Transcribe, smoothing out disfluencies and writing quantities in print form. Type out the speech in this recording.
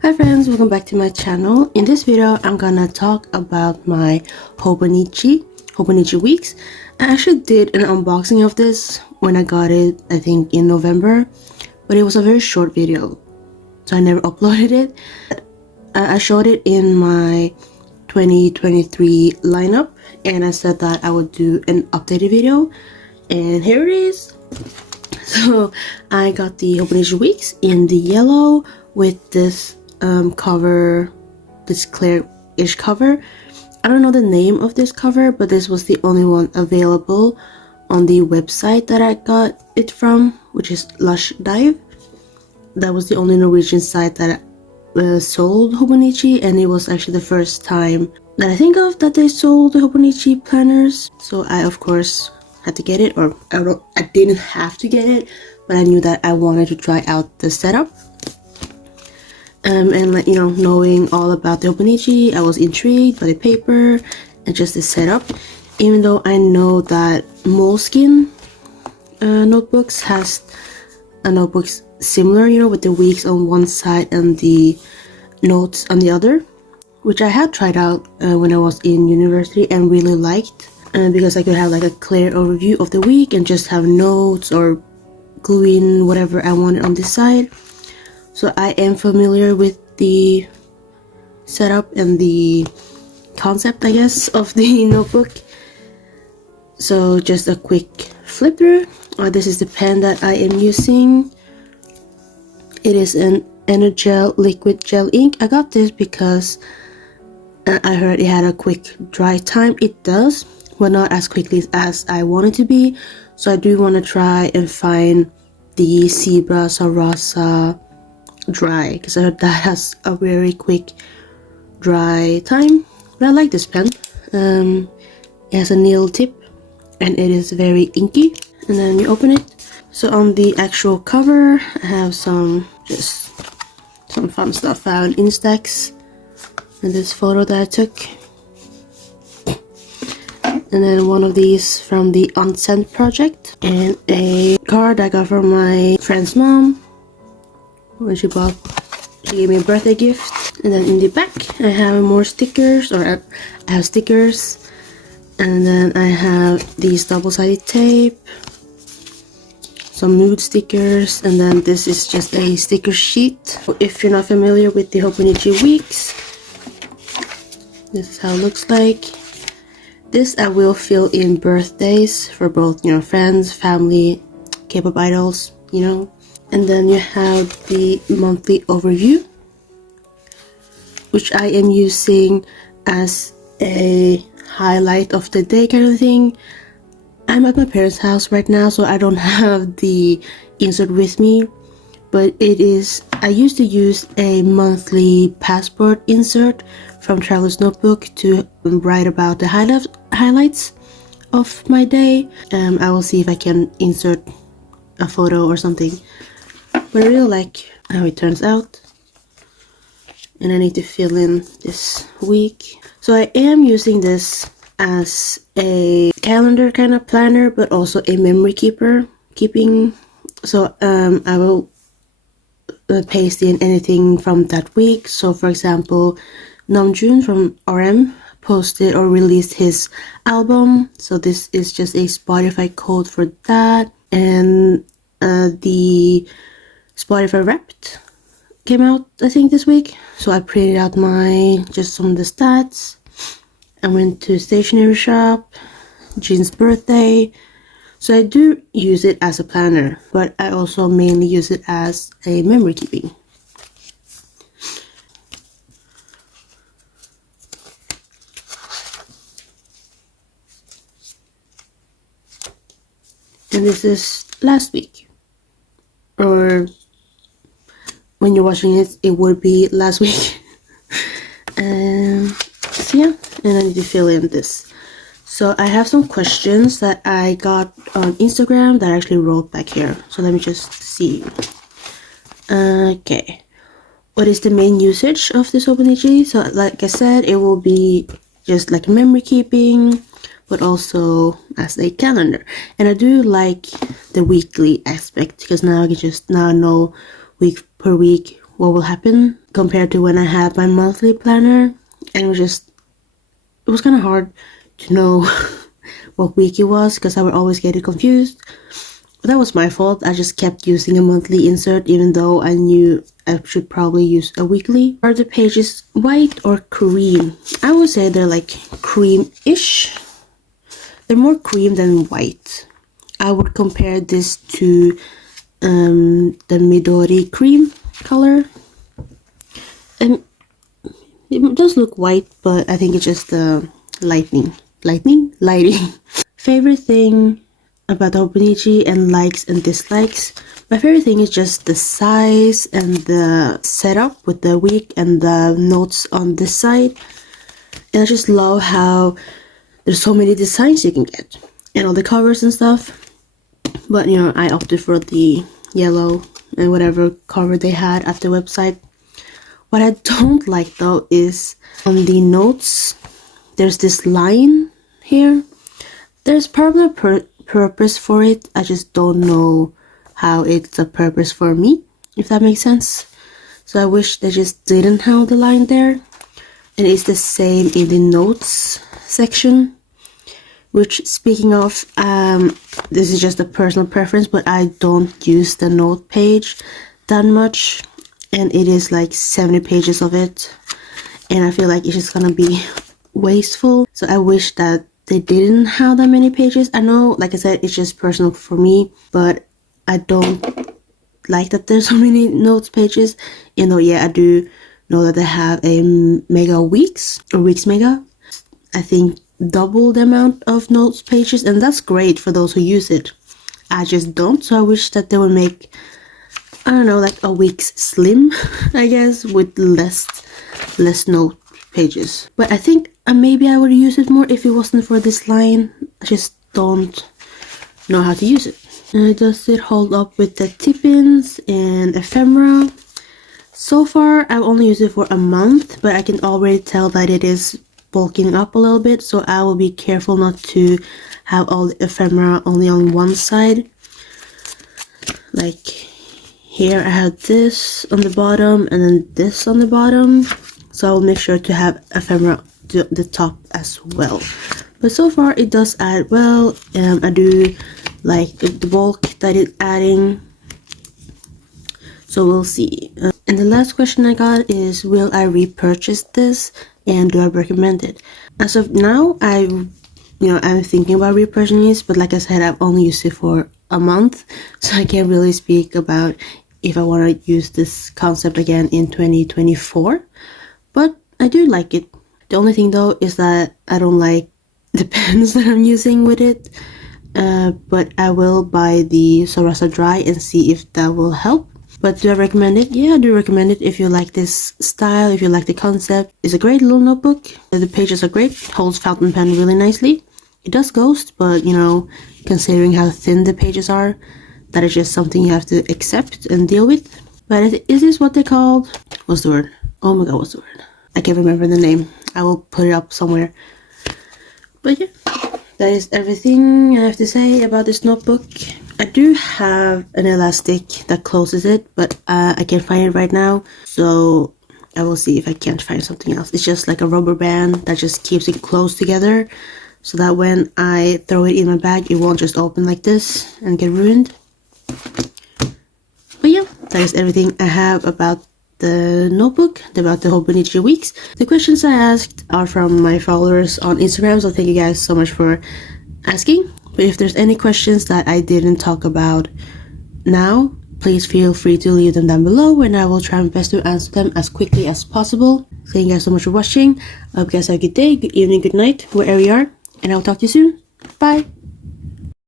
Hi friends, welcome back to my channel. In this video, I'm gonna talk about my hobonichi weeks. I actually did an unboxing of this when I got it, I think in November, but it was a very short video, so I never uploaded it. I showed it in my 2023 lineup, and I said that I would do an updated video, and here it is. So I got the hobonichi weeks in the yellow with this cover, this clear-ish cover. I don't know the name of this cover, but this was the only one available on the website that I got it from, which is Lush Dive. That was the only Norwegian site that sold hobonichi, and it was actually the first time that I think of that they sold the hobonichi planners. So I of course had to get it, or I didn't have to get it, but I knew that I wanted to try out the setup. And like, you know, knowing all about the hobonichi, I was intrigued by the paper and just the setup. Even though I know that Moleskine notebooks has a notebooks similar, you know, with the weeks on one side and the notes on the other, which I had tried out when I was in university and really liked, because I could have like a clear overview of the week and just have notes or glue in whatever I wanted on this side. So I am familiar with the setup and the concept, I guess, of the notebook. So just a quick flip through. This is the pen that I am using. It is an Energel liquid gel ink. I got this because I heard it had a quick dry time. It does, but not as quickly as I want it to be. So I do want to try and find the Zebra Sarasa dry, because I heard that has a very quick dry time. But I like this pen. It has a needle tip and it is very inky. And then you open it. So on the actual cover, I have some fun stuff I found in Instax, and this photo that I took, and then one of these from the Unsent project, and a card I got from my friend's mom when she gave me a birthday gift. And then in the back I have more stickers, or I have stickers, and then I have these double-sided tape, some mood stickers, and then this is just a sticker sheet. If you're not familiar with the hobonichi weeks, this is how it looks like. This I will fill in birthdays for both, you know, friends, family, K-pop idols, you know. And then you have the monthly overview, which I am using as a highlight of the day kind of thing. I'm at my parents' house right now, so I don't have the insert with me, but it is, I used to use a monthly passport insert from Traveler's Notebook to write about the highlights of my day. I will see if I can insert a photo or something, but I really like how it turns out. And I need to fill in this week. So I am using this as a calendar kind of planner, but also a memory keeping. So I will paste in anything from that week. So for example, Namjoon from RM posted or released his album, so this is just a Spotify code for that. And the Spotify Wrapped came out, I think, this week, so I printed out just some of the stats. I went to a stationery shop, Jin's birthday. So I do use it as a planner, but I also mainly use it as a memory keeping. And this is last week, or when you're watching it, it would be last week. So yeah, and I need to fill in this. So I have some questions that I got on Instagram that I actually wrote back here. So let me just see. Okay. What is the main usage of this hobonichi? So like I said, it will be just like memory keeping, but also as a calendar. And I do like the weekly aspect, because now I can just know week per week what will happen compared to when I had my monthly planner, and it was kind of hard to know what week it was because I would always get it confused. But that was my fault. I just kept using a monthly insert even though I knew I should probably use a weekly. Are the pages white or cream? I would say they're like cream-ish. They're more cream than white. I would compare this to the Midori cream color. And it does look white, but I think it's just the lighting. Favorite thing about the hobonichi and likes and dislikes. My favorite thing is just the size and the setup with the week and the notes on this side. And I just love how there's so many designs you can get and all the covers and stuff. But you know, I opted for the yellow and whatever cover they had at the website. What I don't like though is on the notes, there's this line here. There's probably a purpose for it. I just don't know how it's a purpose for me, if that makes sense. So I wish they just didn't have the line there. And it's the same in the notes section. Which, speaking of, this is just a personal preference, but I don't use the note page that much. And it is like 70 pages of it. And I feel like it's just gonna be wasteful. So I wish that they didn't have that many pages. I know, like I said, it's just personal for me, but I don't like that there's so many notes pages. You know, yeah, I do know that they have a mega weeks or weeks mega. I think double the amount of notes pages, and that's great for those who use it. I just don't, so I wish that they would make, I don't know, like a week's slim, I guess, with less note pages. But I think maybe I would use it more if it wasn't for this line. I just don't know how to use it. Does it hold up with the tip-ins and ephemera? So far, I've only used it for a month, but I can already tell that it is bulking up a little bit, so I will be careful not to have all the ephemera only on one side. Like here I have this on the bottom and then this on the bottom, so I will make sure to have ephemera to the top as well. But so far it does add well, and I do like the bulk that it's adding, so we'll see. And the last question I got is, will I repurchase this and do I recommend it? As of now, I'm thinking about repurchasing this, but like I said, I've only used it for a month, so I can't really speak about if I want to use this concept again in 2024. But I do like it. The only thing though is that I don't like the pens that I'm using with it. But I will buy the Sarasa Dry and see if that will help. But do I recommend it? Yeah, I do recommend it if you like this style, if you like the concept. It's a great little notebook. The pages are great. Holds fountain pen really nicely. It does ghost, but you know, considering how thin the pages are, that is just something you have to accept and deal with. But is this what they're called? What's the word? Oh my god, what's the word? I can't remember the name. I will put it up somewhere. But yeah, that is everything I have to say about this notebook. I do have an elastic that closes it, but I can't find it right now, so I will see if I can't find something else. It's just like a rubber band that just keeps it closed together, so that when I throw it in my bag, it won't just open like this and get ruined. But yeah, that is everything I have about the notebook, about the hobonichi weeks. The questions I asked are from my followers on Instagram, so thank you guys so much for asking. But if there's any questions that I didn't talk about now, please feel free to leave them down below and I will try my best to answer them as quickly as possible. Thank you guys so much for watching. I hope you guys have a good day, good evening, good night, wherever you are, and I'll talk to you soon. Bye!